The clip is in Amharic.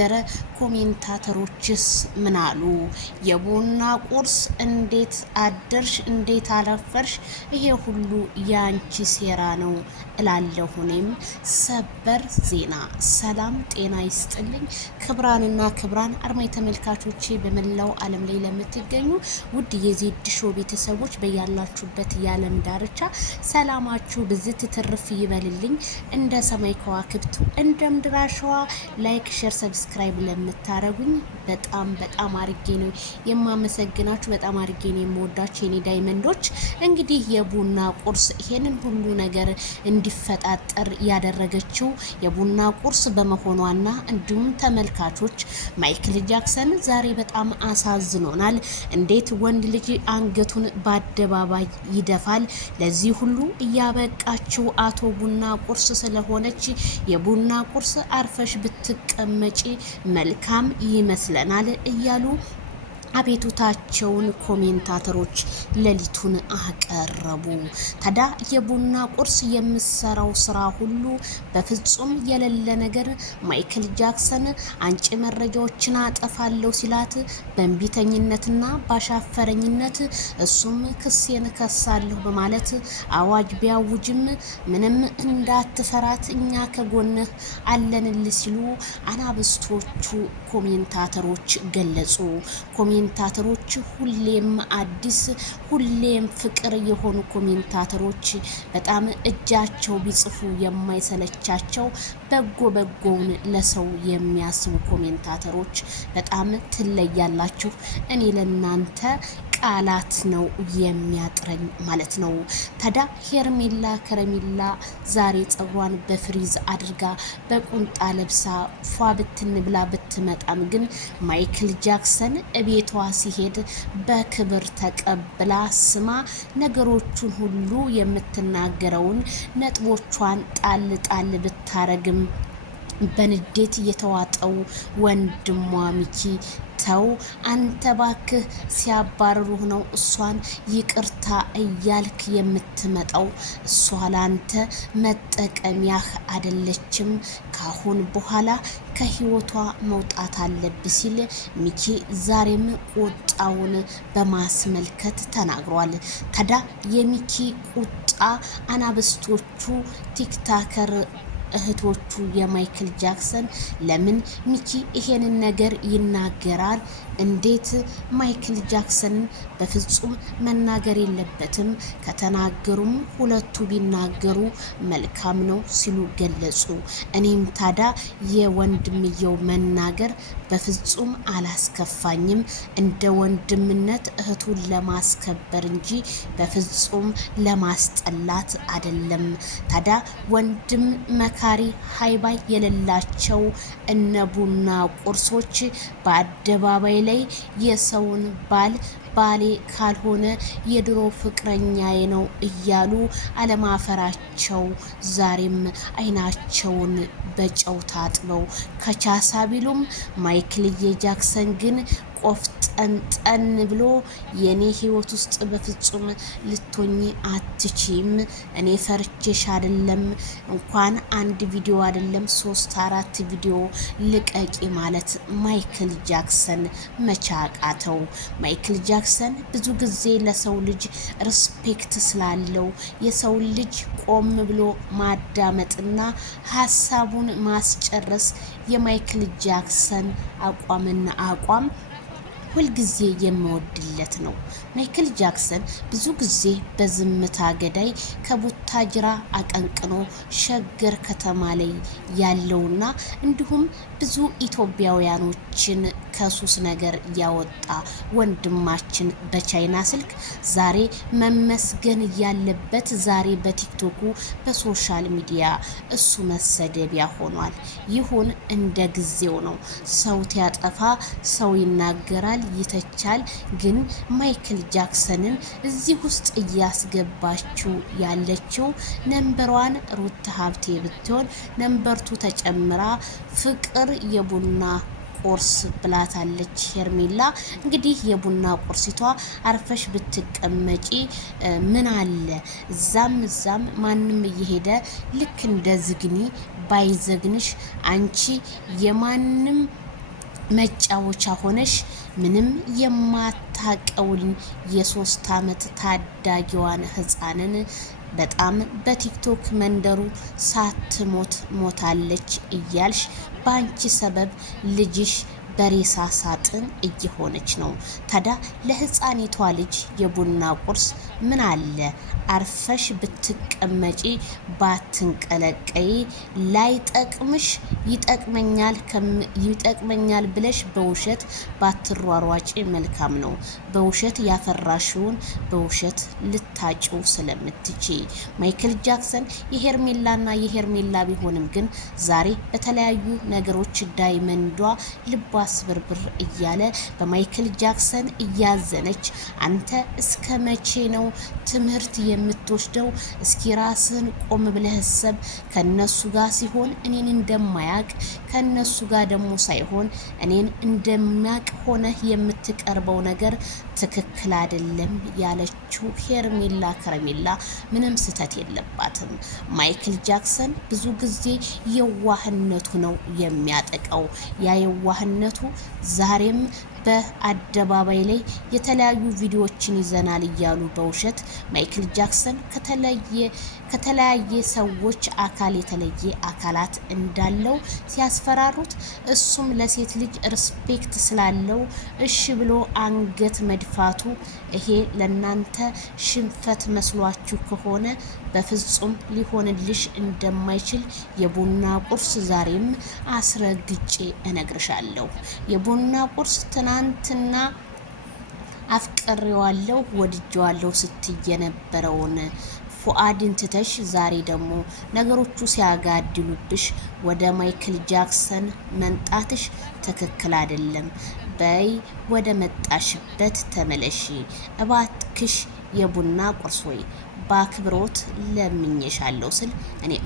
አደረ? ኮሜንታተሮችስ ምን አሉ? የቡና ቁርስ እንዴት አደርሽ? እንዴት አረፈርሽ? ይሄ ሁሉ ያንቺ ሴራ ነው እላለሁ እኔም። ሰበር ዜና። ሰላም ጤና ይስጥልኝ ክብራንና ክብራን አድማጭ ተመልካቾቼ በመላው ዓለም ላይ ለምትገኙ ውድ የዜድ ሾው ቤተሰቦች በያላችሁበት የዓለም ዳርቻ ሰላማችሁ ብዝት ትርፍ ይበልልኝ። እንደ ሰማይ ከዋክብቱ እንደ ምድር አሸዋ ላይክ፣ ሼር፣ ሰብስክራይብ ለምታረጉኝ በጣም አርጌ ነው የማመሰግናችሁ። በጣም አርጌ ነው የምወዳችሁ የኔ ዳይመንዶች። እንግዲህ የቡና ቁርስ ይሄንን ሁሉ ነገር እንዲፈጣጠር ያደረገችው የቡና ቁርስ በመሆኗና እንዲሁም ተመልካቾች ማይክል ጃክሰን ዛሬ በጣም አሳዝኖናል። እንዴት ወንድ ልጅ አንገቱን በአደባባይ ይደፋል? ለዚህ ሁሉ እያበቃችው አቶ ቡና ቁርስ ስለሆነች የቡና ቁርስ አርፈሽ ብትቀመጪ መልካም ይመስለናል እያሉ አቤቱታቸውን ኮሜንታተሮች ሌሊቱን አቀረቡ። ታዲያ የቡና ቁርስ የምሰራው ስራ ሁሉ በፍጹም የሌለ ነገር ማይክል ጃክሰን አንጭ መረጃዎችን አጠፋለሁ ሲላት በእንቢተኝነትና ባሻፈረኝነት እሱም ክሴን ከሳለሁ በማለት አዋጅ ቢያውጅም ምንም እንዳትፈራት እኛ ከጎንህ አለንል ሲሉ አናብስቶቹ ኮሜንታተሮች ገለጹ። ኮሜንታተሮች ሁሌም አዲስ ሁሌም ፍቅር የሆኑ ኮሜንታተሮች በጣም እጃቸው ቢጽፉ የማይሰለቻቸው በጎውን ለሰው የሚያስቡ ኮሜንታተሮች በጣም ትለያላችሁ። እኔ ለናንተ ቃላት ነው የሚያጥረኝ ማለት ነው። ታዲያ ሄርሜላ ከረሜላ ዛሬ ጸጉሯን በፍሪዝ አድርጋ በቁንጣ ለብሳ ፏ ብትንብላ ብትመጣም ግን ማይክል ጃክሰን ቤቷ ሲሄድ በክብር ተቀብላ ስማ ነገሮቹን ሁሉ የምትናገረውን ነጥቦቿን ጣል ብታረግም በንዴት የተዋጠው ወንድሟ ሚኪ ተው አንተ ባክህ ሲያባርሩህ ነው እሷን ይቅርታ እያልክ የምትመጣው። እሷ ላንተ መጠቀሚያህ አይደለችም። ካሁን በኋላ ከህይወቷ መውጣት አለብህ ሲል ሚኪ ዛሬም ቁጣውን በማስመልከት ተናግሯል። ታዲያ የሚኪ ቁጣ አናብስቶቹ ቲክታከር እህቶቹ የማይክል ጃክሰን ለምን ሚኪ ይሄንን ነገር ይናገራል? እንዴት ማይክል ጃክሰን በፍጹም መናገር የለበትም፣ ከተናገሩም ሁለቱ ቢናገሩ መልካም ነው ሲሉ ገለጹ። እኔም ታዲያ የወንድምየው መናገር በፍጹም አላስከፋኝም፣ እንደ ወንድምነት እህቱን ለማስከበር እንጂ በፍጹም ለማስጠላት አይደለም። ታዲያ ወንድም መካሪ ሃይባይ የሌላቸው እነ ቡና ቁርሶች በአደባባይ ላይ የሰውን ባሌ ካልሆነ የድሮ ፍቅረኛዬ ነው እያሉ አለማፈራቸው ዛሬም አይናቸውን በጨው ታጥበው ከቻሳ ቢሉም ማይክልዬ ጃክሰን ግን ቆፍጠንጠን ብሎ የኔ ህይወት ውስጥ በፍጹም ልትሆኚ አትችም፣ እኔ ፈርቼሽ አይደለም እንኳን አንድ ቪዲዮ አይደለም 3-4 ቪዲዮ ልቀቂ ማለት ማይክል ጃክሰን መቻቃተው። ማይክል ጃክሰን ብዙ ጊዜ ለሰው ልጅ ሪስፔክት ስላለው የሰው ልጅ ቆም ብሎ ማዳመጥና ሀሳቡን ማስጨረስ የማይክል ጃክሰን አቋም ሁልጊዜ የምወድለት ነው። ማይክል ጃክሰን ብዙ ጊዜ በዝምታ ገዳይ ከቡታጅራ አቀንቅኖ ሸገር ከተማ ላይ ያለውና እንዲሁም ብዙ ኢትዮጵያውያኖችን ከሱስ ነገር ያወጣ ወንድማችን በቻይና ስልክ ዛሬ መመስገን ያለበት ዛሬ በቲክቶኩ በሶሻል ሚዲያ እሱ መሰደቢያ ሆኗል። ይሁን እንደ ጊዜው ነው። ሰው ያጠፋ ሰው ይናገራል ይተቻል። ግን ማይክል ጃክሰንን እዚህ ውስጥ እያስገባችው ያለችው ነምበሯን ሩታ ሀብቴ ብትሆን ነምበርቱ ተጨምራ ፍቅር የቡና ቁርስ ብላታለች ሄርሜላ። እንግዲህ የቡና ቁርሲቷ አርፈሽ ብትቀመጪ ምን አለ እዛም ማንም እየሄደ ልክ እንደ ዝግኒ ባይዘግንሽ አንቺ የማንም መጫወቻ ሆነሽ ምንም የማታቀውን የ3 ዓመት ታዳጊዋን ህፃንን በጣም በቲክቶክ መንደሩ ሳትሞት ሞታለች እያልሽ በአንቺ ሰበብ ልጅሽ በሬሳ ሳጥን እየሆነች ነው። ታዲያ ለህፃኒቷ ልጅ የቡና ቁርስ ምን አለ አርፈሽ ብትቀመጪ ባትንቀለቀይ፣ ላይጠቅምሽ ይጠቅመኛል ብለሽ በውሸት ባትሯሯጪ መልካም ነው። በውሸት ያፈራሽውን በውሸት ልታጭው ስለምትች ማይክል ጃክሰን የሄርሜላ ቢሆንም ግን ዛሬ በተለያዩ ነገሮች ዳይመንዷ ልቧ ስብርብር እያለ በማይክል ጃክሰን እያዘነች አንተ እስከ መቼ ነው ትምህርት የምትወስደው? እስኪ ራስን ቆም ብለህ ሰብ ከነሱ ጋር ሲሆን እኔን እንደማያቅ ከነሱ ጋር ደግሞ ሳይሆን እኔን እንደሚያቅ ሆነህ የምትቀርበው ነገር ትክክል አይደለም ያለችው ሄርሜላ ከረሜላ ምንም ስተት የለባትም። ማይክል ጃክሰን ብዙ ጊዜ የዋህነቱ ነው የሚያጠቃው። ያ የዋህነቱ ዛሬም በአደባባይ ላይ የተለያዩ ቪዲዮዎችን ይዘናል እያሉ በውሸት ማይክል ጃክሰን ከተለያየ ሰዎች አካል የተለየ አካላት እንዳለው ሲያስፈራሩት፣ እሱም ለሴት ልጅ ሪስፔክት ስላለው እሺ ብሎ አንገት መድፋቱ ይሄ ለናንተ ሽንፈት መስሏችሁ ከሆነ በፍጹም ሊሆንልሽ እንደማይችል የቡና ቁርስ ዛሬም አስረግጬ እነግርሻለሁ። የቡና ቁርስ ትናንትና አፍቅሬዋለሁ ወድጄዋለሁ ስትይ የነበረውን ፉአድን ትተሽ ዛሬ ደግሞ ነገሮቹ ሲያጋድሉብሽ ወደ ማይክል ጃክሰን መንጣትሽ ትክክል አይደለም። በይ ወደ መጣሽበት ተመለሺ እባክሽ። የቡና ቁርስ ወይ በአክብሮት ለምኜሻለሁ ስል እኔም